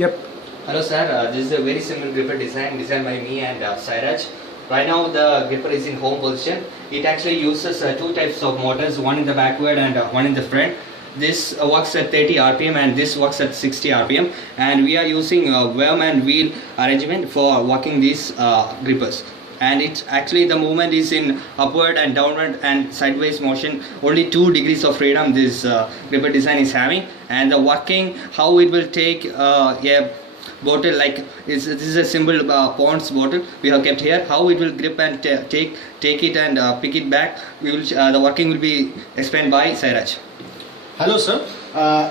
Yep. Hello sir, this is a very simple gripper designed by me and Sairaj. Right now the gripper is in home position. It actually uses two types of motors, one in the backward and one in the front. This works at 30 rpm and this works at 60 rpm, and we are using worm and wheel arrangement for working these grippers. And it's actually the movement is in upward and downward and sideways motion. Only 2 degrees of freedom this gripper design is having, and the working how it will take a bottle like this is a simple Pond's bottle we have kept here. How it will grip and take it and pick it back, we will the working will be explained by Sairaj. Hello sir.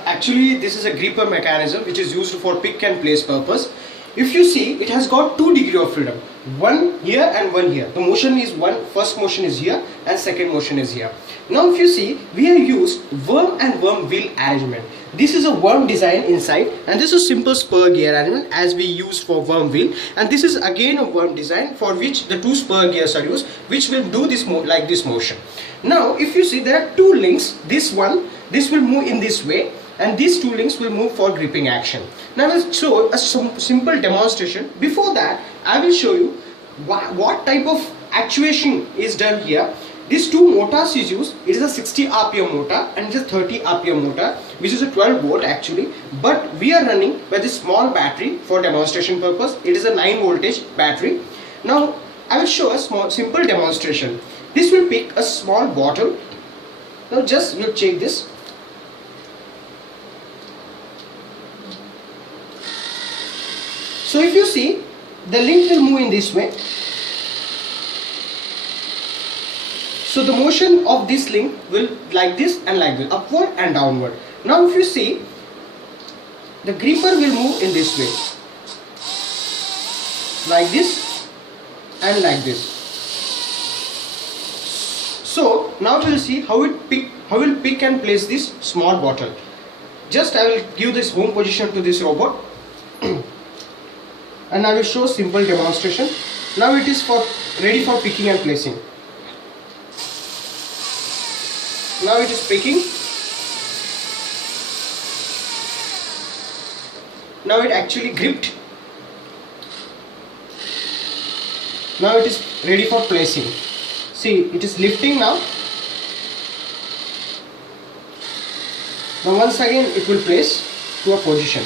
Actually this is a gripper mechanism which is used for pick and place purpose. If you see, it has got 2 degrees of freedom, one here and one here. The motion is first motion is here and second motion is here. Now if you see, we have used worm and worm wheel arrangement. This is a worm design inside, and this is simple spur gear arrangement as we used for worm wheel, and this is again a worm design for which the 2 spur gears are used, which will do this like this motion. Now if you see, there are 2 links. This will move in this way, and these 2 links will move for gripping action. Now I will show a simple demonstration. Before that, I will show you what type of actuation is done here. These 2 motors is used. It is a 60 rpm motor and it is a 30 rpm motor, which is a 12 volt actually, but we are running by this small battery for demonstration purpose. It is a 9 voltage battery. Now I will show a simple demonstration. This will pick a small bottle. Now just we'll check this. So if you see, the link will move in this way. So the motion of this link will like this and like this, upward and downward. Now if you see, the gripper will move in this way, like this and like this. So now we will see how it will pick and place this small bottle. Just I will give this home position to this robot. And I will show simple demonstration. Now it is ready for picking and placing. Now it is picking. Now it actually gripped. Now it is ready for placing. See, it is lifting now. Now once again it will place to a position.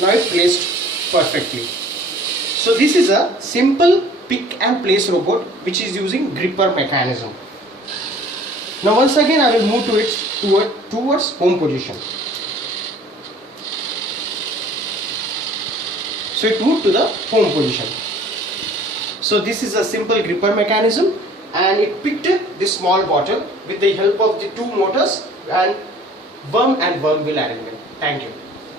Now it's placed perfectly. So this is a simple pick and place robot which is using gripper mechanism. Now once again I will move to it towards home position. So it moved to the home position. So this is a simple gripper mechanism, and it picked this small bottle with the help of the 2 motors and worm wheel arrangement. Thank you.